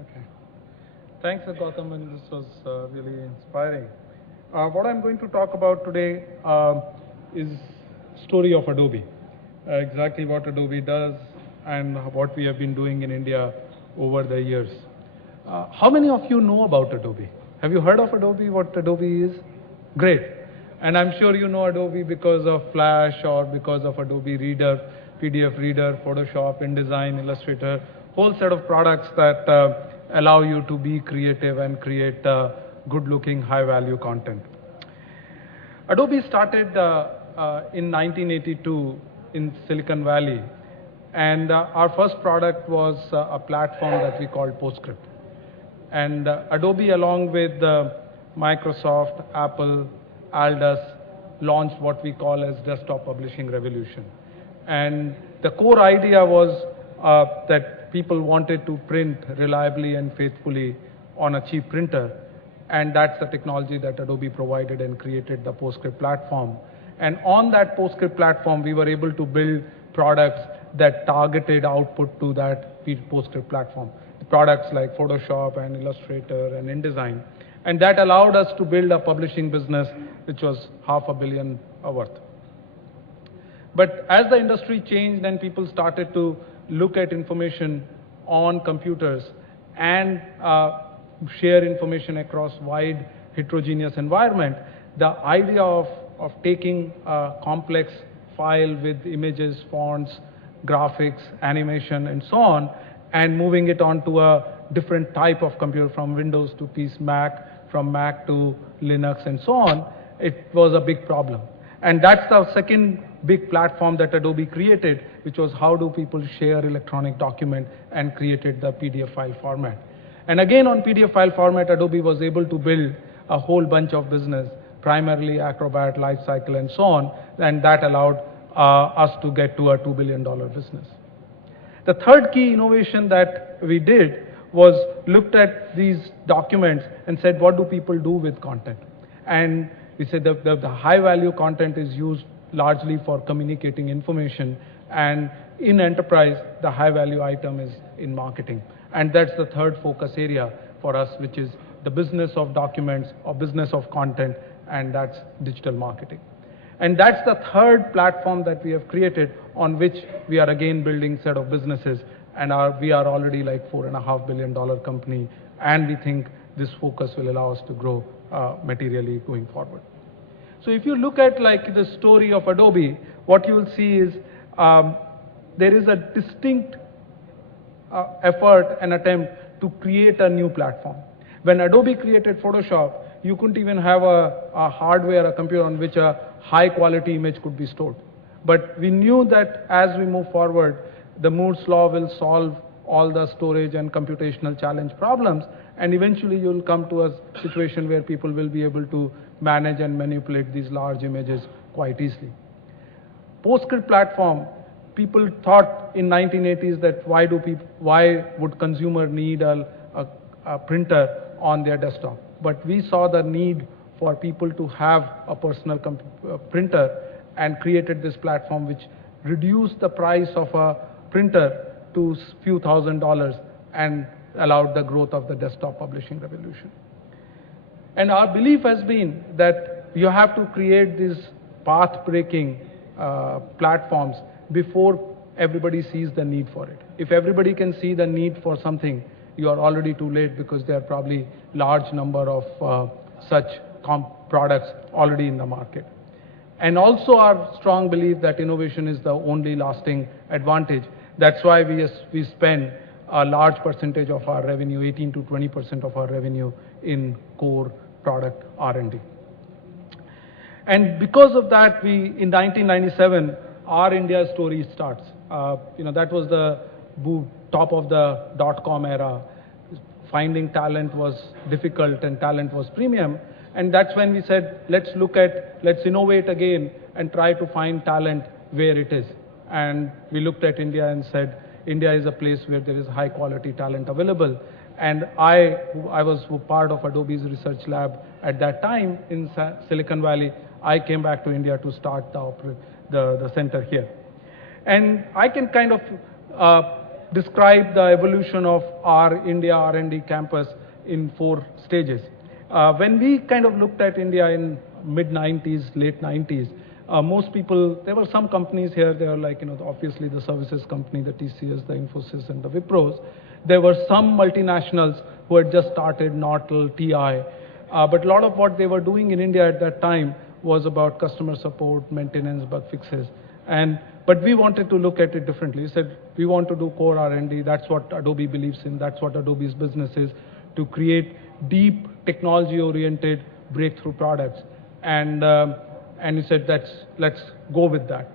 Okay. Thanks, Gautam, and this was really inspiring. What I'm going to talk about today is story of Adobe, exactly what Adobe does and what we have been doing in India over the years. How many of you know about Adobe? Have you heard of Adobe, what Adobe is? Great. And I'm sure you know Adobe because of Flash or because of Adobe Reader, PDF Reader, Photoshop, InDesign, Illustrator, whole set of products that allow you to be creative and create good-looking, high-value content. Adobe started in 1982 in Silicon Valley, and our first product was a platform that we called PostScript. And Adobe, along with Microsoft, Apple, Aldus, launched what we call as desktop publishing revolution. And the core idea was that people wanted to print reliably and faithfully on a cheap printer. And that's the technology that Adobe provided and created the PostScript platform. And on that PostScript platform, we were able to build products that targeted output to that PostScript platform. Products like Photoshop and Illustrator and InDesign. And that allowed us to build a publishing business which was $500 million worth. But as the industry changed and people started to look at information on computers and share information across wide heterogeneous environment, the idea of taking a complex file with images, fonts, graphics, animation, and so on, and moving it onto a different type of computer from Windows to Mac, from Mac to Linux, and so on, it was a big problem. And that's the second big platform that Adobe created, which was how do people share electronic document, and created the PDF file format. And again, on PDF file format, Adobe was able to build a whole bunch of business, primarily Acrobat, Lifecycle, and so on, and that allowed us to get to a $2 billion business. The third key innovation that we did was looked at these documents and said, what do people do with content? And we said the high value content is used largely for communicating information, and in enterprise, the high value item is in marketing. And that's the third focus area for us, which is the business of documents or business of content, and that's digital marketing. And that's the third platform that we have created on which we are again building set of businesses, and we are already like $4.5 billion company, and we think this focus will allow us to grow materially going forward. So if you look at like the story of Adobe, what you will see is there is a distinct effort and attempt to create a new platform. When Adobe created Photoshop, you couldn't even have a hardware, a computer on which a high quality image could be stored. But we knew that as we move forward, the Moore's law will solve all the storage and computational challenge problems, and eventually you'll come to a situation where people will be able to manage and manipulate these large images quite easily. PostScript platform, people thought in 1980s that why would consumer need a printer on their desktop? But we saw the need for people to have a personal printer, and created this platform which reduced the price of a printer to a few $1,000s and allowed the growth of the desktop publishing revolution. And our belief has been that you have to create these path-breaking platforms before everybody sees the need for it. If everybody can see the need for something, you are already too late, because there are probably large number of such products already in the market. And also our strong belief that innovation is the only lasting advantage. That's why we spend a large percentage of our revenue, 18 to 20% of our revenue, in core product R&D. And because of that, in 1997, our India story starts. That was the top of the dot-com era. Finding talent was difficult and talent was premium. And that's when we said, let's innovate again and try to find talent where it is. And we looked at India and said, India is a place where there is high quality talent available. And I was part of Adobe's research lab at that time in Silicon Valley. I came back to India to start the center here. And I can kind of describe the evolution of our India R&D campus in 4 stages. When we kind of looked at India in mid-90s, late 90s, most people, there were some companies here, they were like, obviously the services company, the TCS, the Infosys, and the Wipros. There were some multinationals who had just started, Nortel, TI. But a lot of what they were doing in India at that time was about customer support, maintenance, bug fixes. But we wanted to look at it differently. We said, we want to do core R&D. That's what Adobe believes in. That's what Adobe's business is, to create deep technology-oriented breakthrough products. And we said, let's go with that.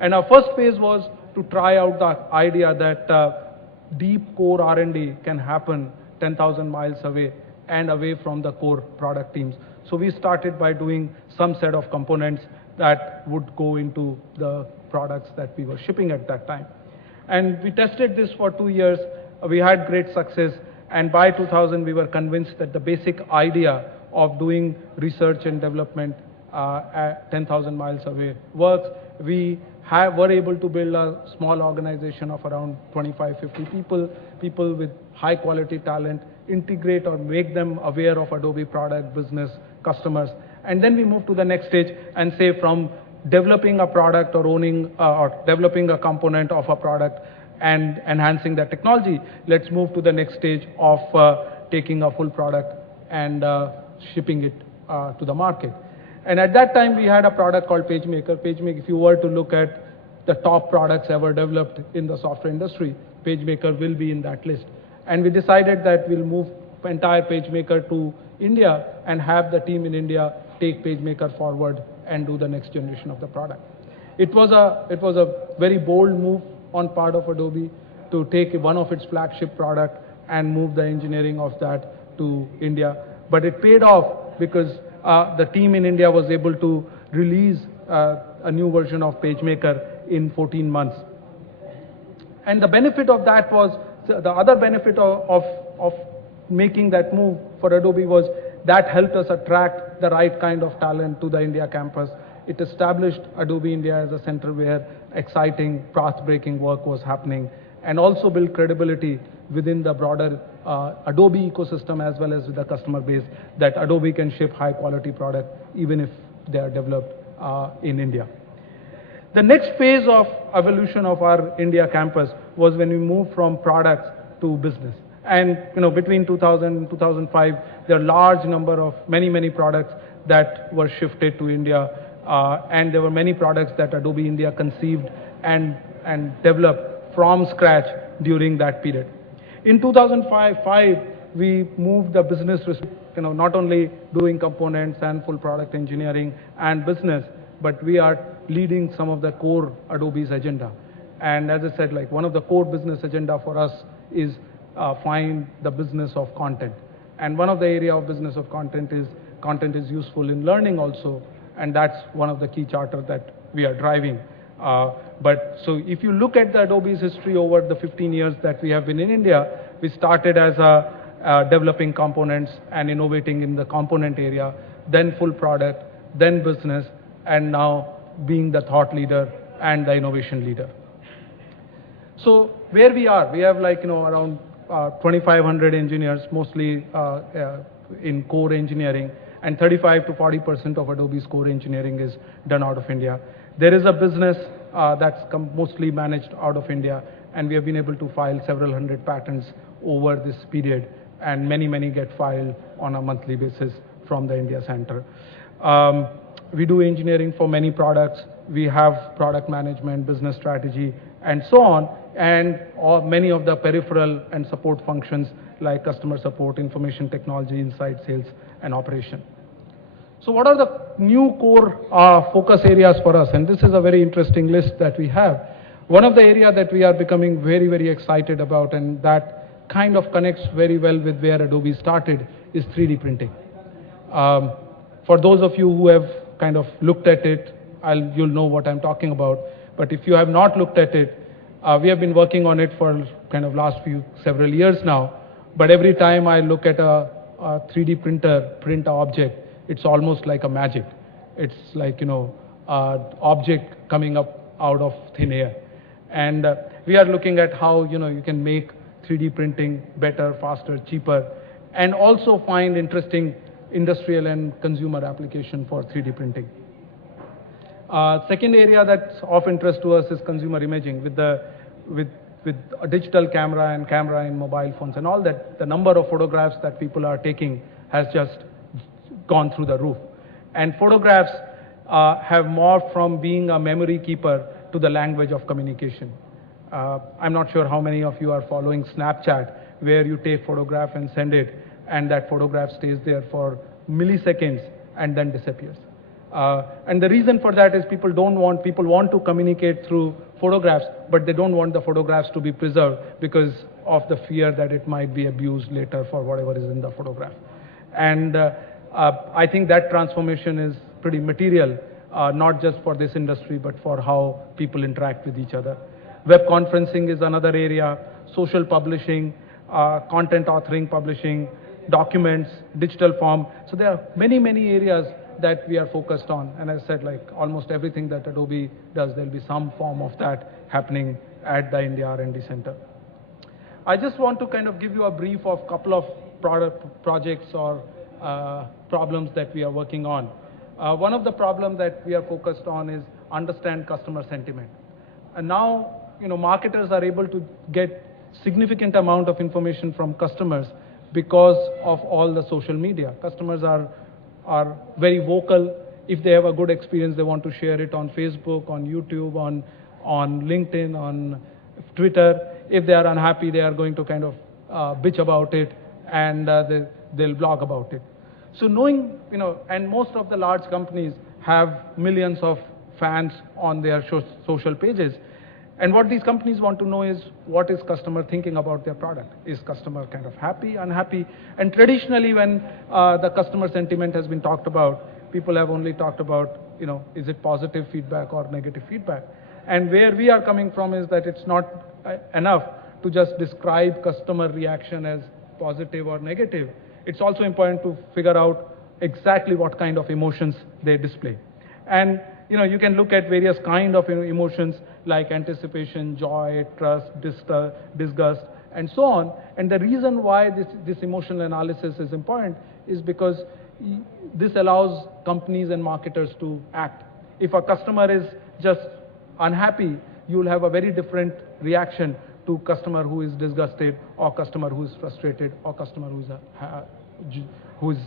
And our first phase was to try out the idea that deep core R&D can happen 10,000 miles away and away from the core product teams. So we started by doing some set of components that would go into the products that we were shipping at that time. And we tested this for 2 years. We had great success. And by 2000, we were convinced that the basic idea of doing research and development at 10,000 miles away works. We were able to build a small organization of around 25, 50 people with high quality talent, integrate or make them aware of Adobe product, business, customers. And then we move to the next stage and say, from developing a product or owning or developing a component of a product and enhancing that technology, let's move to the next stage of taking a full product and shipping it to the market. And at that time, we had a product called PageMaker. PageMaker, if you were to look at the top products ever developed in the software industry, PageMaker will be in that list. And we decided that we'll move entire PageMaker to India and have the team in India take PageMaker forward and do the next generation of the product. It was a very bold move on part of Adobe to take one of its flagship product and move the engineering of that to India. But it paid off because the team in India was able to release a new version of PageMaker in 14 months. And the benefit of that was, the other benefit of making that move for Adobe was that helped us attract the right kind of talent to the India campus. It established Adobe India as a center where exciting, path-breaking work was happening, and also built credibility within the broader Adobe ecosystem as well as with the customer base, that Adobe can ship high-quality product even if they are developed in India. The next phase of evolution of our India campus was when we moved from products to business. And between 2000 and 2005, there are large number of many products that were shifted to India, and there were many products that Adobe India conceived and developed from scratch during that period. In 2005, we moved the business, not only doing components and full product engineering and business, but we are leading some of the core Adobe's agenda. And as I said, like one of the core business agenda for us is find the business of content. And one of the area of business of content is useful in learning also, and that's one of the key charter that we are driving. But so if you look at the Adobe's history over the 15 years that we have been in India, we started as developing components and innovating in the component area, then full product, then business, and now being the thought leader and the innovation leader. So where we are, we have around 2,500 engineers, mostly in core engineering, and 35 to 40% of Adobe's core engineering is done out of India. There is a business that's mostly managed out of India, and we have been able to file several hundred patents over this period, and many get filed on a monthly basis from the India Center. We do engineering for many products. We have product management, business strategy, and so on, and many of the peripheral and support functions like customer support, information technology, inside sales, and operation. So what are the new core focus areas for us? And this is a very interesting list that we have. One of the areas that we are becoming very excited about, and that kind of connects very well with where Adobe started, is 3D printing. For those of you who have kind of looked at it, you'll know what I'm talking about. But if you have not looked at it, we have been working on it for kind of several years now. But every time I look at a 3D printer print an object, it's almost like a magic. It's like, object coming up out of thin air. And we are looking at how, you can make 3D printing better, faster, cheaper, and also find interesting industrial and consumer application for 3D printing. Second area that's of interest to us is consumer imaging. With a digital camera and camera in mobile phones and all that, the number of photographs that people are taking has just gone through the roof. And photographs have morphed from being a memory keeper to the language of communication. I'm not sure how many of you are following Snapchat, where you take photograph and send it, and that photograph stays there for milliseconds and then disappears. And the reason for that is people want to communicate through photographs, but they don't want the photographs to be preserved because of the fear that it might be abused later for whatever is in the photograph. And I think that transformation is pretty material, not just for this industry, but for how people interact with each other. Web conferencing is another area, social publishing, content authoring, publishing, documents, digital form. So there are many, many areas that we are focused on. And as I said, like almost everything that Adobe does, there'll be some form of that happening at the India R&D Center. I just want to kind of give you a brief of a couple of projects or problems that we are working on. One of the problems that we are focused on is understand customer sentiment. And now, marketers are able to get significant amount of information from customers because of all the social media. Customers are very vocal. If they have a good experience, they want to share it on Facebook, on YouTube, on LinkedIn, on Twitter. If they are unhappy, they are going to kind of bitch about it, and they'll blog about it. So knowing, and most of the large companies have millions of fans on their social pages. And what these companies want to know is, what is customer thinking about their product? Is customer kind of happy, unhappy? And traditionally, when the customer sentiment has been talked about, people have only talked about, is it positive feedback or negative feedback? And where we are coming from is that it's not enough to just describe customer reaction as positive or negative. It's also important to figure out exactly what kind of emotions they display. And you can look at various kind of emotions like anticipation, joy, trust, disgust, and so on. And the reason why this emotional analysis is important is because this allows companies and marketers to act. If a customer is just unhappy, you will have a very different reaction to customer who is disgusted, or customer who is frustrated, or customer who is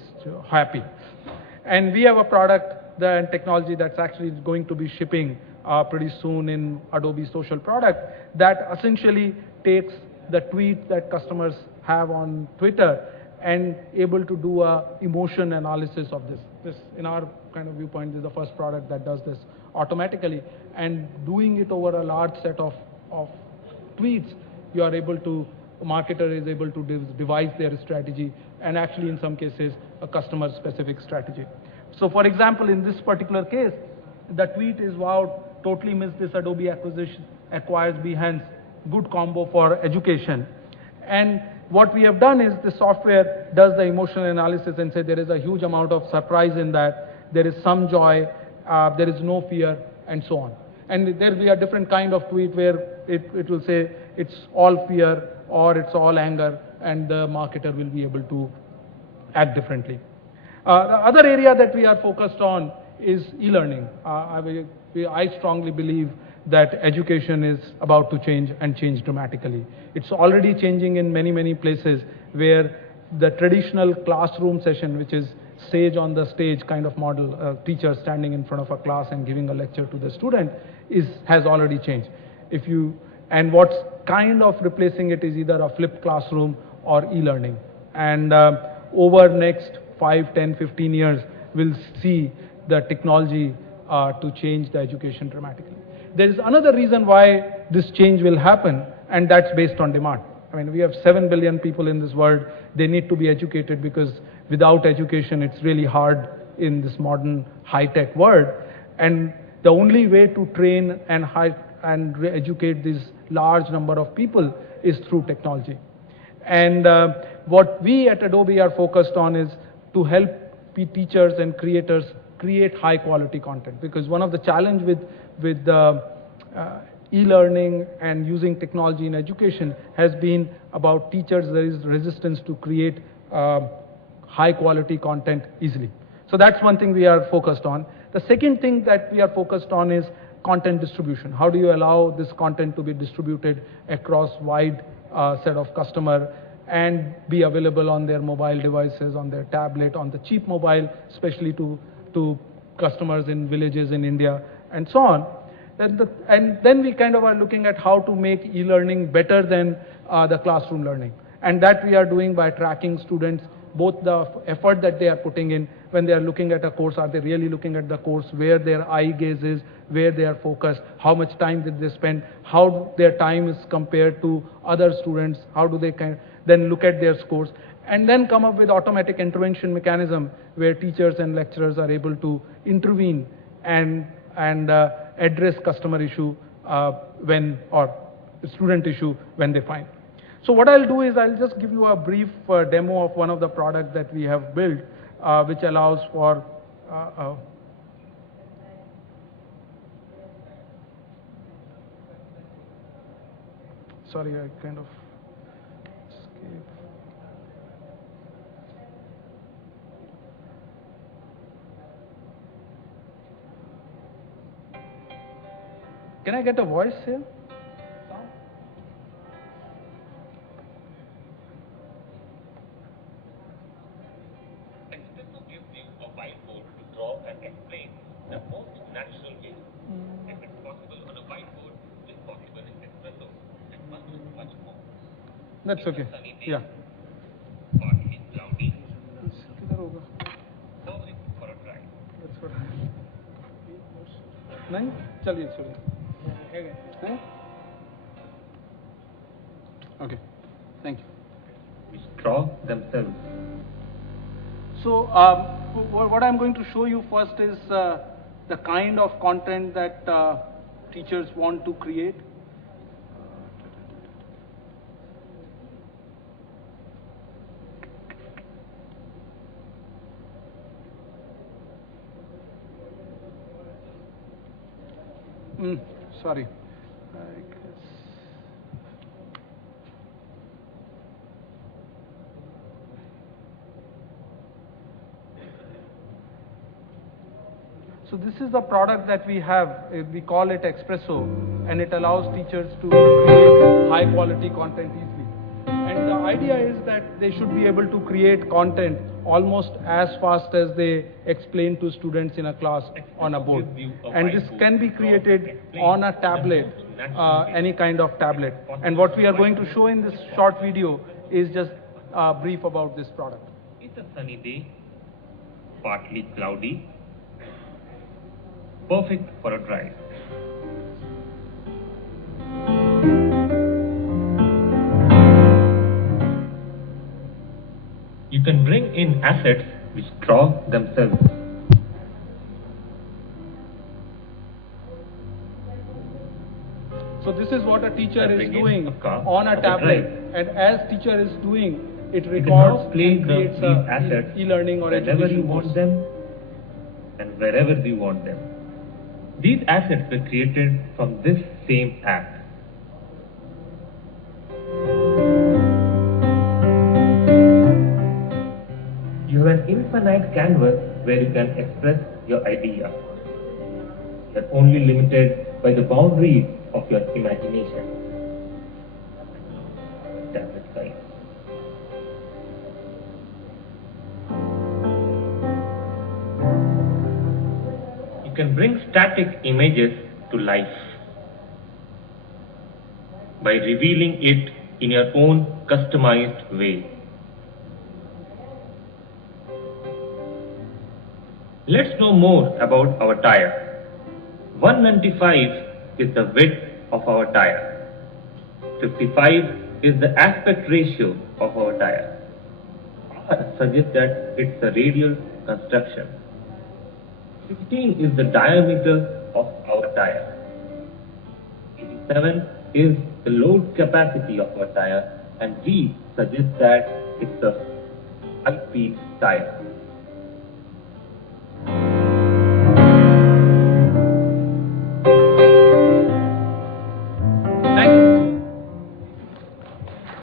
happy. And we have a product and technology that's actually going to be shipping pretty soon in Adobe Social Product that essentially takes the tweet that customers have on Twitter and able to do a emotion analysis of this. This, in our kind of viewpoint, is the first product that does this automatically. And doing it over a large set of tweets, you are able to, a marketer is able to devise their strategy, and actually in some cases, a customer-specific strategy. So for example, in this particular case, the tweet is, wow, totally missed this Adobe acquisition, acquires Behance, good combo for education. And what we have done is the software does the emotional analysis and say there is a huge amount of surprise in that, there is some joy, there is no fear, and so on. And there will be a different kind of tweet where it will say it's all fear or it's all anger, and the marketer will be able to act differently. The other area that we are focused on is e-learning. I strongly believe that education is about to change, and change dramatically. It's already changing in many, many places where the traditional classroom session, which is sage on the stage kind of model, a teacher standing in front of a class and giving a lecture to the student, has already changed. And what's kind of replacing it is either a flipped classroom or e-learning. And over next 5, 10, 15 years, we'll see the technology to change the education dramatically. There is another reason why this change will happen, and that's based on demand. I mean, we have 7 billion people in this world. They need to be educated, because without education, it's really hard in this modern high-tech world. And the only way to train and educate this large number of people is through technology. And what we at Adobe are focused on is to help teachers and creators create high-quality content. Because one of the challenge with e-learning and using technology in education has been about teachers. There is resistance to create high quality content easily. So that's one thing we are focused on. The second thing that we are focused on is content distribution. How do you allow this content to be distributed across wide set of customer and be available on their mobile devices, on their tablet, on the cheap mobile, especially to customers in villages in India, and so on. And then we kind of are looking at how to make e-learning better than the classroom learning. And that we are doing by tracking students, both the effort that they are putting in when they are looking at a course. Are they really looking at the course, where their eye gaze is, where they are focused, how much time did they spend, how their time is compared to other students, how do they then look at their scores, and then come up with automatic intervention mechanism where teachers and lecturers are able to intervene and address customer issue or student issue when they find. So what I'll do is I'll just give you a brief demo of one of the products that we have built, which allows for sorry, I kind of escaped. Can I get a voice here? Espresso gives you a whiteboard to draw and explain the most natural way. If it's possible on a whiteboard, it's possible in Espresso, and much more. That's okay. Yeah. Partly cloudy. Perfect for a drive. That's what. नहीं चलिए चलिए नहीं okay thank you. Which draw themselves. So what I'm going to show you first is the kind of content that teachers want to create. Sorry. So this is the product that we have. We call it Espresso, and it allows teachers to create high quality content easily. And the idea is that they should be able to create content almost as fast as they explain to students in a class on a board. And this can be created on a tablet, any kind of tablet. And what we are going to show in this short video is just brief about this product. It's a sunny day, partly cloudy, perfect for a drive. You can bring in assets which draw themselves. So this is what a teacher is bring in doing a car on a or a tablet, drive. and as teacher is doing, it You can records now play and creates these assets e-learning or whenever education you course. want them and wherever you want them. These assets were created from this same app. You have an infinite canvas where you can express your idea. You are only limited by the boundaries of your imagination. Tablet size. You can bring static images to life by revealing it in your own customized way. Let's know more about our tire. 195 is the width of our tire. 55 is the aspect ratio of our tire. R suggests that it's a radial construction. 15 is the diameter of our tire. 87 is the load capacity of our tire, and G suggests that it's a high-speed tire.